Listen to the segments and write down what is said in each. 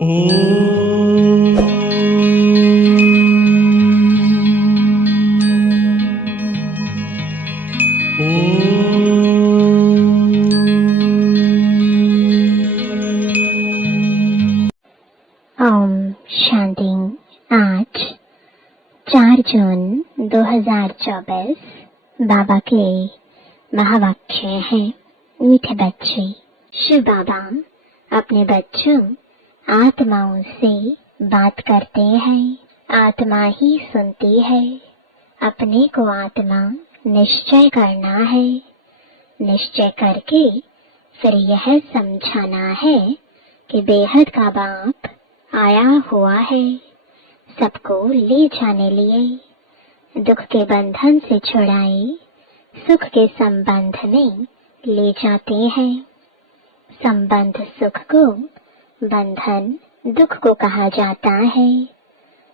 ओम शांति। आज 4 जून 2024 बाबा के महावाक्य है। मीठे बच्चे, शिव बाबा अपने बच्चों आत्माओं से बात करते हैं। आत्मा ही सुनती है। अपने को आत्मा निश्चय करना है। निश्चय करके फिर यह समझाना है कि बेहद का बाप आया हुआ है सबको ले जाने लिए। दुख के बंधन से छुड़ाए सुख के संबंध में ले जाते हैं। संबंध सुख को, बंधन दुख को कहा जाता है।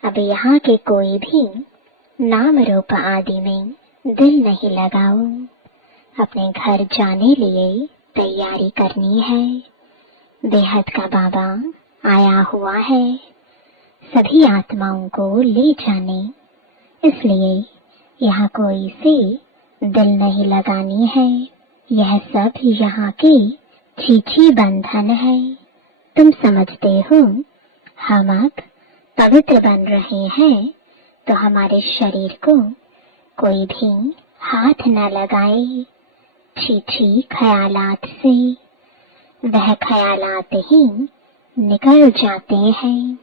अब यहाँ के कोई भी नाम रूप आदि में दिल नहीं लगाओ। अपने घर जाने लिए तैयारी करनी है। बेहद का बाबा आया हुआ है सभी आत्माओं को ले जाने, इसलिए यहाँ कोई से दिल नहीं लगानी है। यह सब यहाँ के चीची बंधन है। तुम समझते हो हम अब पवित्र बन रहे हैं तो हमारे शरीर को कोई भी हाथ न लगाए चीची ख्यालात से। वह ख्यालात ही निकल जाते हैं।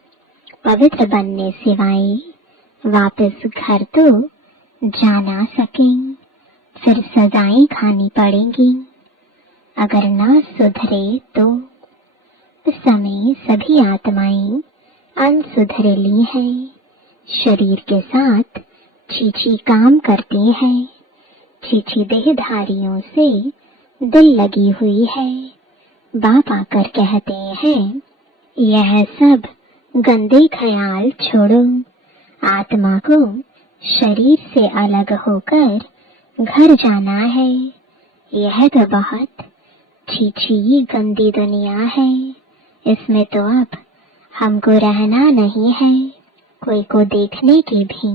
पवित्र बनने सिवाय वापस घर तो जा ना सकें। फिर सजाएं खानी पड़ेंगी अगर ना सुधरे तो। इस समय सभी आत्माएं अनसुधरेली हैं। शरीर के साथ चीची काम करती हैं। चीची देहधारियों से दिल लगी हुई है। बाप आकर कहते हैं यह सब गंदे ख्याल छोड़ो। आत्मा को शरीर से अलग होकर घर जाना है। यह तो बहुत चीची गंदी दुनिया है। इसमें तो अब हमको रहना नहीं है। कोई को देखने की भी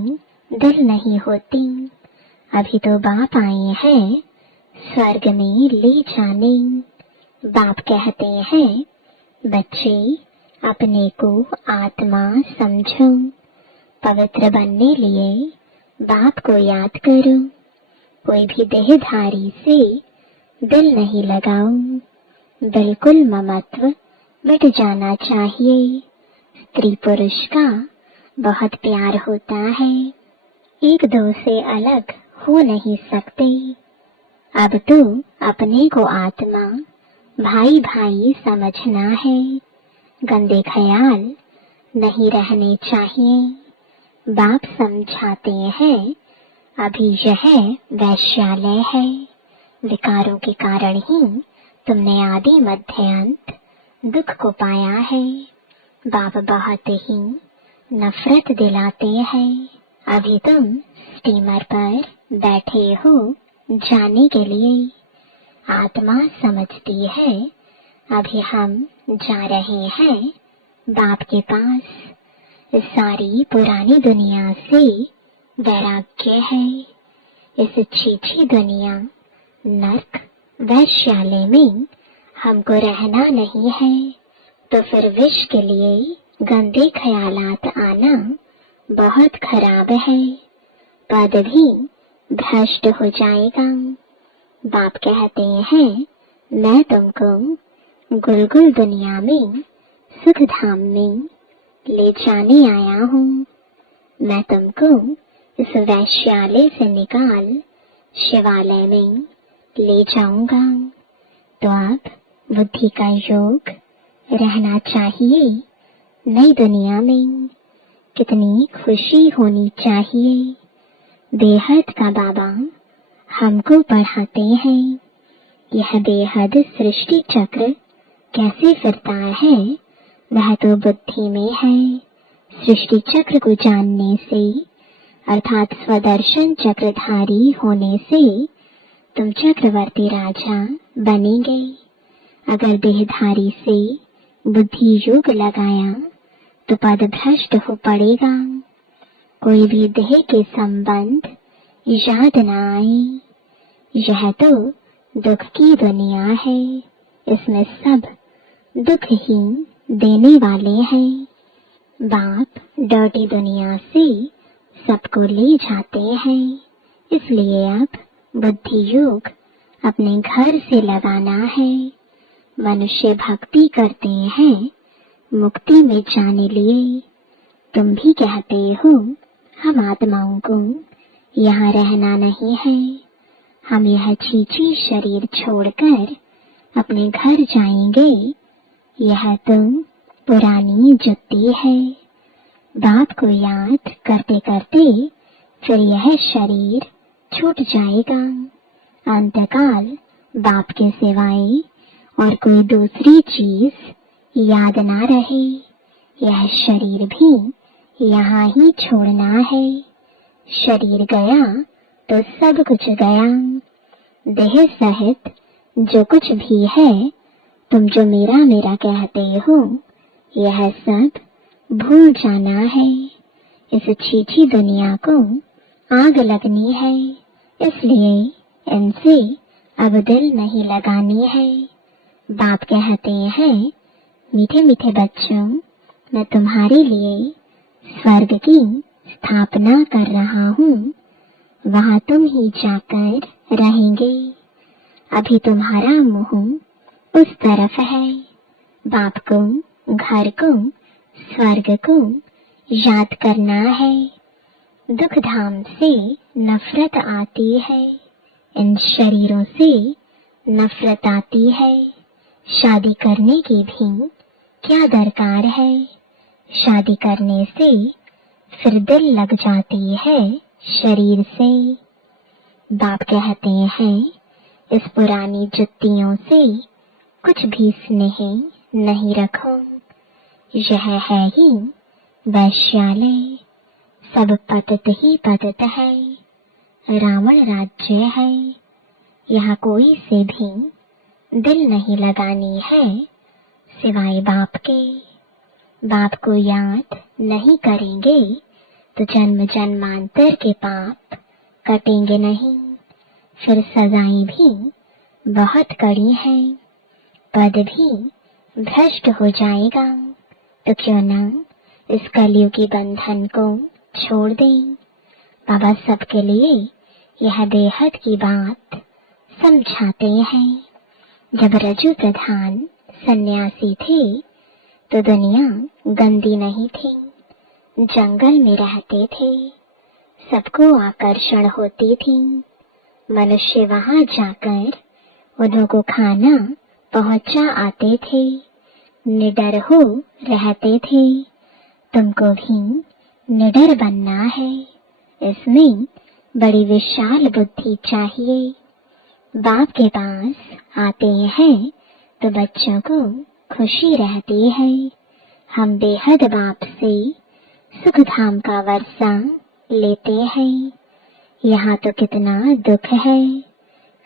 दिल नहीं होती। अभी तो बाप आए हैं स्वर्ग में ले जाने। बाप कहते हैं बच्चे अपने को आत्मा समझो। पवित्र बनने लिए बाप को याद करो। कोई भी देहधारी से दिल नहीं लगाओ। बिल्कुल ममत्व मिट जाना चाहिए। स्त्री पुरुष का बहुत प्यार होता है। एक दो से अलग हो नहीं सकते। अब तो अपने को आत्मा भाई भाई समझना है। गंदे ख्याल नहीं रहने चाहिए। बाप समझाते हैं अभी यह वैश्यालय है। विकारों के कारण ही तुमने आदि मध्य अंत दुख को पाया है। बाप बहुत ही नफरत दिलाते हैं। अभी तुम स्टीमर पर बैठे हो जाने के लिए। आत्मा समझती है अभी हम जा रहे हैं बाप के पास। इस सारी पुरानी दुनिया से वैराग्य है। इस चीची दुनिया नर्क वैश्यालय में हमको रहना नहीं है। तो फिर विष के लिए गंदे ख्यालात आना बहुत खराब है। पद भी भ्रष्ट हो जाएगा। बाप कहते हैं मैं तुमको गुलगुल दुनिया में सुख धाम में ले जाने आया हूँ। मैं तुमको इस वैश्यालय से निकाल शिवालय में ले जाऊंगा। तो अब बुद्धि का योग रहना चाहिए। नई दुनिया में कितनी खुशी होनी चाहिए। बेहद का बाबा हमको पढ़ाते हैं यह बेहद सृष्टि चक्र कैसे फिरता है वह तो बुद्धि में है। सृष्टि चक्र को जानने से अर्थात स्वदर्शन चक्रधारी होने से तुम चक्रवर्ती राजा बनेंगे। अगर देहधारी से बुद्धि योग लगाया तो पद भ्रष्ट हो पड़ेगा। कोई भी देह के संबंध याद न आए। यह तो दुख की दुनिया है, इसमें सब दुख ही देने वाले हैं। बाप डर्टी दुनिया से सबको ले जाते हैं, इसलिए अब बुद्धि योग अपने घर से लगाना है। मनुष्य भक्ति करते हैं मुक्ति में जाने लिए। तुम भी कहते हो हम आत्माओं को यहाँ रहना नहीं है, हम यह चीची शरीर छोड़कर अपने घर जाएंगे। यह तुम पुरानी जुत्ती है। बाप को याद करते करते फिर यह शरीर छूट जाएगा। अंतकाल बाप के सिवाय और कोई दूसरी चीज याद ना रहे। यह शरीर भी यहाँ ही छोड़ना है। शरीर गया तो सब कुछ गया। देह सहित जो कुछ भी है, तुम जो मेरा मेरा कहते हो, यह सब भूल जाना है। इस छीछी दुनिया को आग लगनी है, इसलिए इनसे अब दिल नहीं लगानी है। बाप कहते हैं, मीठे मीठे बच्चों, मैं तुम्हारे लिए स्वर्ग की स्थापना कर रहा हूँ। वहाँ तुम ही जाकर रहेंगे। अभी तुम्हारा मुंह उस तरफ है। बाप को, घर को, स्वर्ग को याद करना है। दुख धाम से नफरत आती है, इन शरीरों से नफरत आती है। शादी करने की भी क्या दरकार है? शादी करने से फिर दिल लग जाती है शरीर से। बाप कहते हैं, इस पुरानी जुत्तियों से कुछ भी स्नेह नहीं रखो। यह है ही वैश्यालय, सब पतित ही पतित है। रावण राज्य है, यहाँ कोई से भी दिल नहीं लगानी है सिवाय बाप के। बाप को याद नहीं करेंगे तो जन्म जन्मांतर के पाप कटेंगे नहीं। फिर सजाएं भी बहुत कड़ी है, पद भी भ्रष्ट हो जाएगा। तो क्यों ना इस कलयुग के बंधन को छोड़ दें। बाबा सबके लिए यह बेहद की बात समझाते हैं। जब रजू प्रधान सन्यासी थे तो दुनिया गंदी नहीं थी, जंगल में रहते थे, सबको आकर्षण होती थी। मनुष्य वहां जाकर उन्हों को खाना पहुंचा आते थे, निडर हो रहते थे। तुमको भी निडर बनना है, इसमें बड़ी विशाल बुद्धि चाहिए। बाप के पास आते हैं तो बच्चों को खुशी रहती है। हम बेहद बाप से सुख धाम का वर्षा लेते हैं। यहाँ तो कितना दुख है,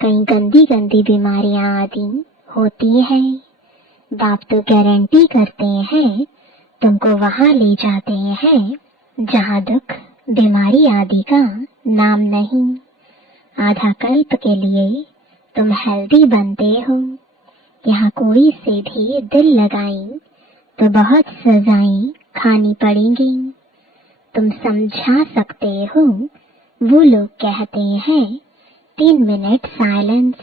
कई गंदी गंदी बीमारियां आदि होती हैं। बाप तो गारंटी करते हैं, तुमको वहां ले जाते हैं जहाँ दुख बीमारी आदि का नाम नहीं। आधा कल्प के लिए तुम हेल्दी बनते हो। यहाँ कोई से भी दिल लगाई तो बहुत सजाएं खानी पड़ेंगी। तुम समझा सकते हो, वो लोग कहते हैं 3 मिनट साइलेंस,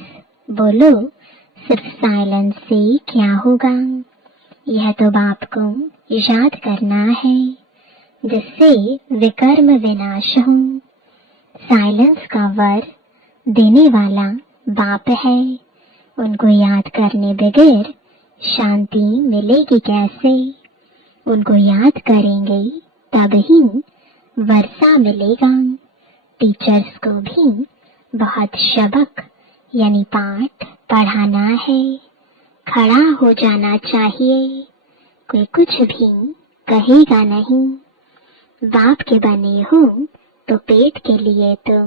बोलो सिर्फ साइलेंस से क्या होगा। यह तो बाप को याद करना है, जिससे विकर्म विनाश हो। साइलेंस का वर देने वाला बाप है, उनको याद करने बगैर शांति मिलेगी कैसे। उनको याद करेंगे तब ही वर्षा मिलेगा। टीचर्स को भी बहुत सबक यानी पाठ पढ़ाना है, खड़ा हो जाना चाहिए, कोई कुछ भी कहेगा नहीं। बाप के बने हो तो पेट के लिए तो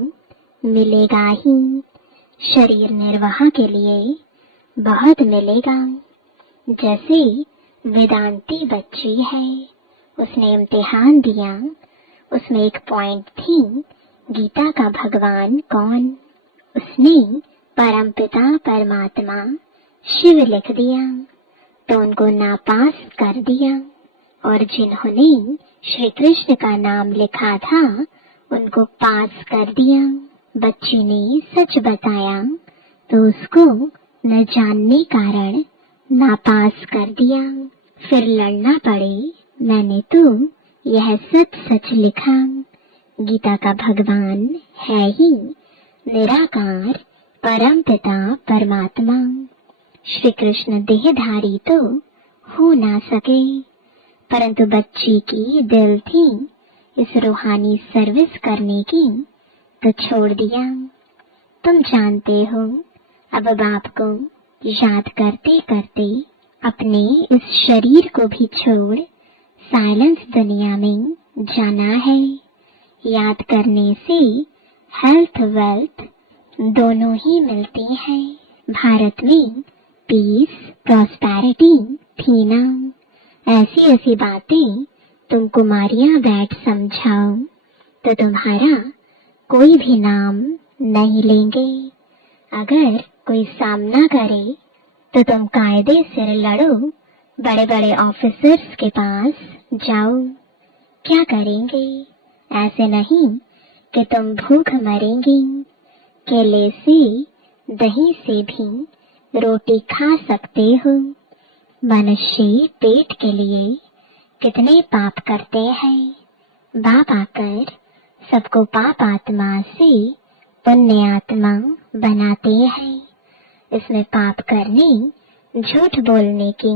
मिलेगा ही, शरीर निर्वाह के लिए बहुत मिलेगा। जैसे वेदांती बच्ची है, उसने इम्तिहान दिया। उसमें एक पॉइंट थी, गीता का भगवान कौन। उसने परमपिता परमात्मा शिव लिख दिया तो उनको नापास कर दिया, और जिन्होंने श्री कृष्ण का नाम लिखा था उनको पास कर दिया। बच्ची ने सच बताया तो उसको न जानने कारण नापास कर दिया। फिर लड़ना पड़े, मैंने तो यह सच सच लिखा। गीता का भगवान है ही निराकार परमपिता परमात्मा। श्री कृष्ण देहधारी तो हो ना सके, परंतु बच्ची की दिल थी इस रूहानी सर्विस करने की, तो छोड़ दिया। तुम जानते हो, अब बाप को याद करते करते अपने इस शरीर को भी छोड़ साइलेंस दुनिया में जाना है। याद करने से हेल्थ वेल्थ दोनों ही मिलती हैं। भारत में पीस प्रॉस्पेरिटी थी ना। ऐसी ऐसी बातें तुम कुमारियां बैठ समझाओ तो तुम्हारा कोई भी नाम नहीं लेंगे। अगर कोई सामना करे तो तुम कायदे से लड़ो, बड़े बड़े ऑफिसर्स के पास जाओ। क्या करेंगे? ऐसे नहीं कि तुम भूख मरेंगी। केले से दही से भी रोटी खा सकते हो। मनुष्य पेट के लिए कितने पाप करते हैं। बाप आकर सबको पाप आत्मा से पुण्य आत्मा बनाते हैं। इसमें पाप करने, झूठ बोलने की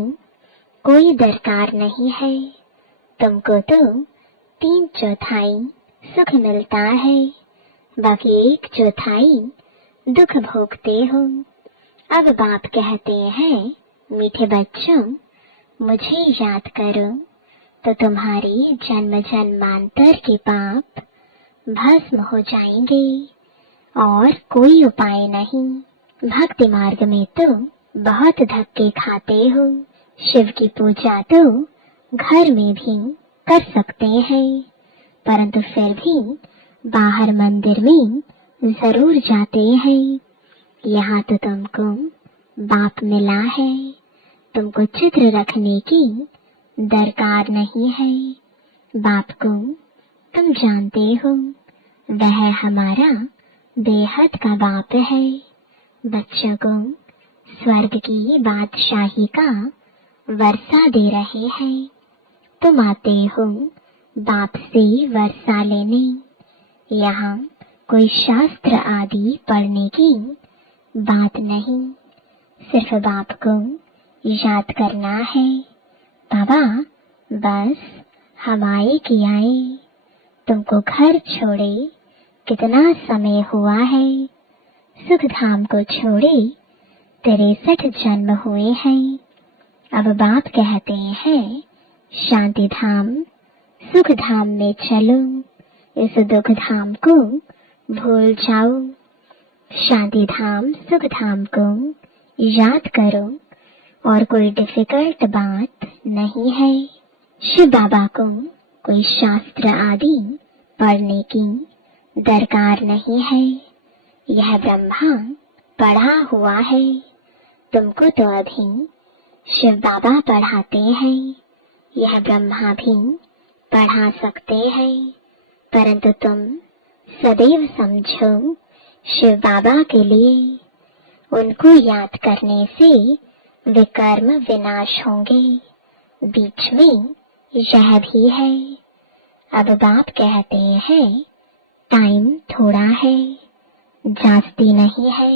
कोई दरकार नहीं है। तुमको तो 3/4 सुख मिलता है, बाकी 1/4 दुख भोगते हो। अब बाप कहते हैं, मीठे बच्चों, मुझे याद करो तो तुम्हारे जन्म जन्मांतर के पाप भस्म हो जाएंगे, और कोई उपाय नहीं। भक्ति मार्ग में तो बहुत धक्के खाते हो। शिव की पूजा तो घर में भी कर सकते हैं, परंतु फिर भी बाहर मंदिर में जरूर जाते हैं। यहाँ तो तुमको बाप मिला है, तुमको चित्र रखने की दरकार नहीं है। बाप को तुम जानते हो, वह हमारा बेहद का बाप है। बच्चों को स्वर्ग की बादशाही का वर्षा दे रहे हैं। तुम आते हो बाप से वर्षा लेने। यहाँ कोई शास्त्र आदि पढ़ने की बात नहीं, सिर्फ बाप को याद करना है। बाबा बस हम आए कि आए, तुमको घर छोड़े कितना समय हुआ है। सुख धाम को छोड़े 63 जन्म हुए हैं। अब बाप कहते हैं, शांति धाम सुख धाम में चलो, इस दुख धाम को भूल जाओ। शांति धाम सुख धाम को याद करो, और कोई डिफिकल्ट बात नहीं है। शिव बाबा को कोई शास्त्र आदि पढ़ने की दरकार नहीं है। यह ब्रह्मा पढ़ा हुआ है, तुमको तो अभी शिव बाबा पढ़ाते हैं। यह ब्रह्मा भी पढ़ा सकते हैं, परंतु तुम सदैव समझो शिव बाबा के लिए। उनको याद करने से विकर्म विनाश होंगे। बीच में यह भी है। अब बाप कहते हैं, टाइम थोड़ा है, जास्ती नहीं है।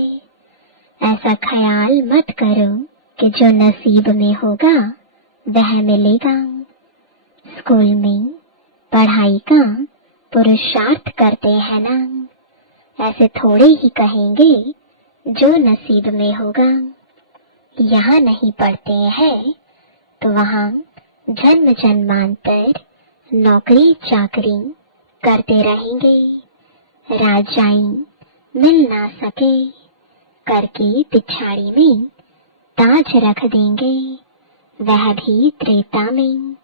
ऐसा ख्याल मत करो कि जो नसीब में होगा वह मिलेगा। स्कूल में पढ़ाई का पुरुषार्थ करते हैं ना, ऐसे थोड़े ही कहेंगे जो नसीब में होगा। यहाँ नहीं पढ़ते हैं तो वहाँ जन्म जन्मांतर नौकरी चाकरी करते रहेंगे। राजाई मिल ना सके करके पिछाड़ी में ताज रख देंगे। वह भी त्रेता में।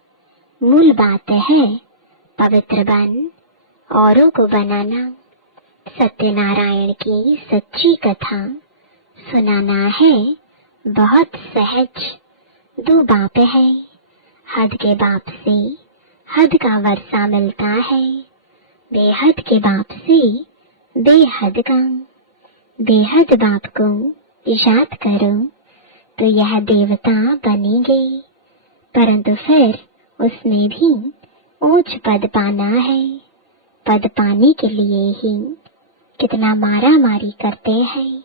मूल बात है पवित्र बन औरों को बनाना, सत्यनारायण की सच्ची कथा सुनाना है बहुत सहज। दो बाप है, हद के बाप से हद का वर्षा मिलता है, बेहद के बाप से बेहद का। बेहद बाप को याद करो तो यह देवता बनेंगे, परंतु फिर उसमें भी ऊंच पद पाना है। पद पाने के लिए ही कितना मारा मारी करते हैं।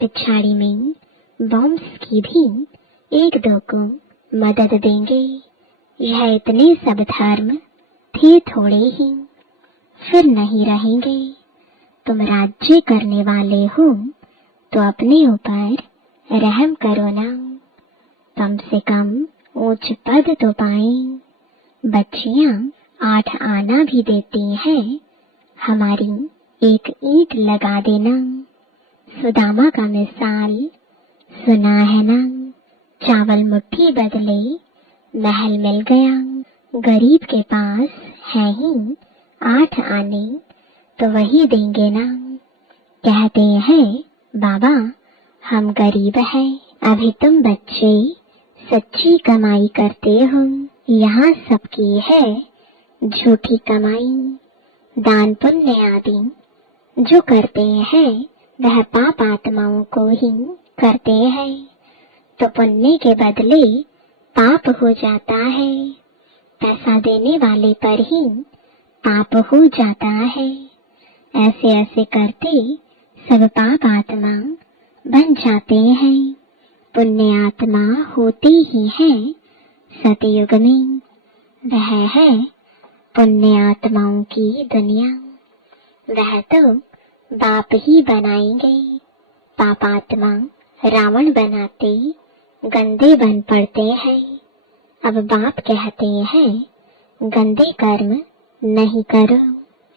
पिछाड़ी में बॉम्ब्स की भी एक दो को मदद देंगे। यह इतने सब धर्म थे थोड़े ही, फिर नहीं रहेंगे। तुम राज्य करने वाले हो तो अपने ऊपर रहम करो ना, कम से कम ऊंच पद तो पाएं। बच्चियां 8 आना भी देती हैं, हमारी एक ईंट लगा देना। सुदामा का मिसाल सुना है ना, चावल मुट्ठी बदले महल मिल गया। गरीब के पास है ही 8 आने तो वही देंगे ना। कहते हैं बाबा हम गरीब हैं, अभी तुम बच्चे सच्ची कमाई करते हो। यहाँ सबकी है झूठी कमाई। दान पुण्य आदि जो करते हैं वह पाप आत्माओं को ही करते हैं, तो पुण्य के बदले पाप हो जाता है। पैसा देने वाले पर ही पाप हो जाता है। ऐसे ऐसे करते सब पाप आत्मा बन जाते हैं। पुण्य आत्मा होती ही है सतयुग में, वह है पुण्य आत्माओं की दुनिया। वह तो बाप ही बनाएंगे। पापात्मा रावण बनाते गंदे बन पड़ते हैं। अब बाप कहते हैं गंदे कर्म नहीं करो।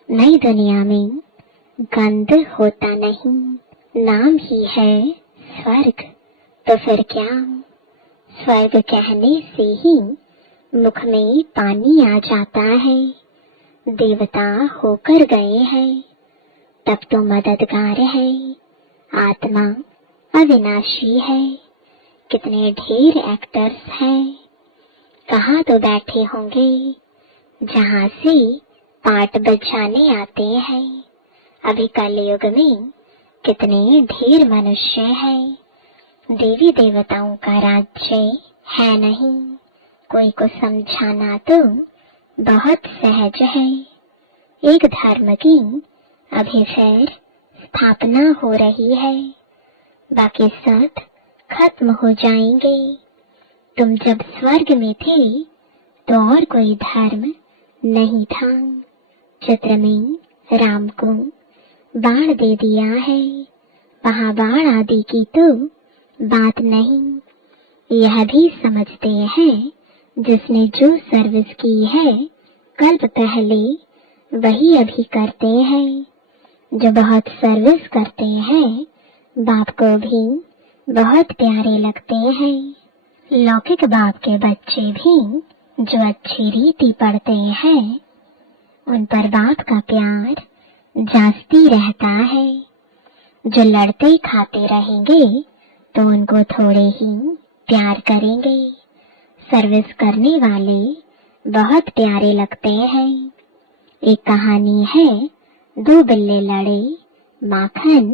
नई दुनिया में गंद होता नहीं, नाम ही है स्वर्ग। तो फिर क्या, स्वर्ग कहने से ही मुख में पानी आ जाता है। देवता होकर गए हैं तब तो मददगार है। आत्मा अविनाशी है। कितने ढेर एक्टर्स हैं, कहाँ तो बैठे होंगे जहाँ से पाठ बजाने आते हैं। अभी कलयुग में कितने ढेर मनुष्य हैं। देवी देवताओं का राज्य है नहीं, कोई को समझाना तो बहुत सहज है। एक धर्म की अभी फिर स्थापना हो रही है, बाकी सब खत्म हो जाएंगे। तुम जब स्वर्ग में थे तो और कोई धर्म नहीं था। चित्र में राम को बाण दे दिया है, वहाँ बाण आदि की तो बात नहीं। यह भी समझते हैं जिसने जो सर्विस की है कल्प पहले वही अभी करते हैं। जो बहुत सर्विस करते हैं बाप को भी बहुत प्यारे लगते हैं। लौकिक बाप के बच्चे भी जो अच्छी रीति पढ़ते हैं उन पर बाप का प्यार जास्ती रहता है। जो लड़ते खाते रहेंगे तो उनको थोड़े ही प्यार करेंगे। सर्विस करने वाले बहुत प्यारे लगते हैं। एक कहानी है, 2 बिल्ले लड़े, माखन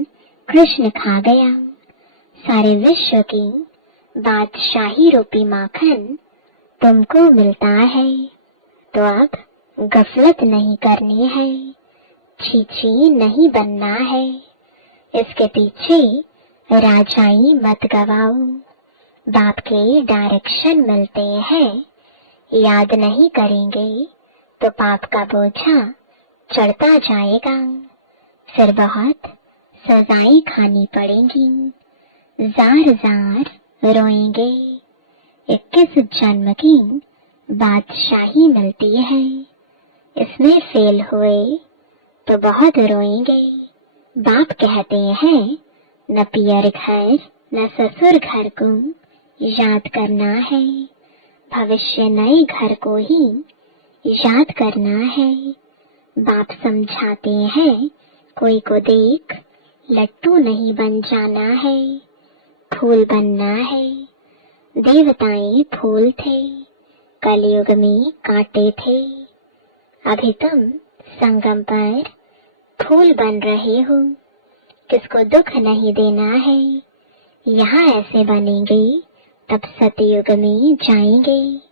कृष्ण खा गया। सारे विश्व की बादशाही रूपी माखन तुमको मिलता है, तो अब गफलत नहीं करनी है, छीछी नहीं बनना है। इसके पीछे राजाई मत गवाओ। बाप के डायरेक्शन मिलते हैं, याद नहीं करेंगे तो पाप का बोझा चढ़ता जाएगा, फिर बहुत सजाएं खानी पड़ेंगी। Jar jar रोएंगे। 21 जन्म की बादशाही मिलती है, इसमें फेल हुए तो बहुत रोएंगे। बाप कहते हैं न पियर घर न ससुर घर को याद करना है, भविष्य नए घर को ही याद करना है। बाप समझाते हैं कोई को देख लट्टू नहीं बन जाना है, फूल बनना है। देवताएं फूल थे, कलयुग में कांटे थे। अभी तुम संगम पर फूल बन रहे हो, किसको दुख नहीं देना है। यहाँ ऐसे बनेंगे तब सतयुग में जाएंगे।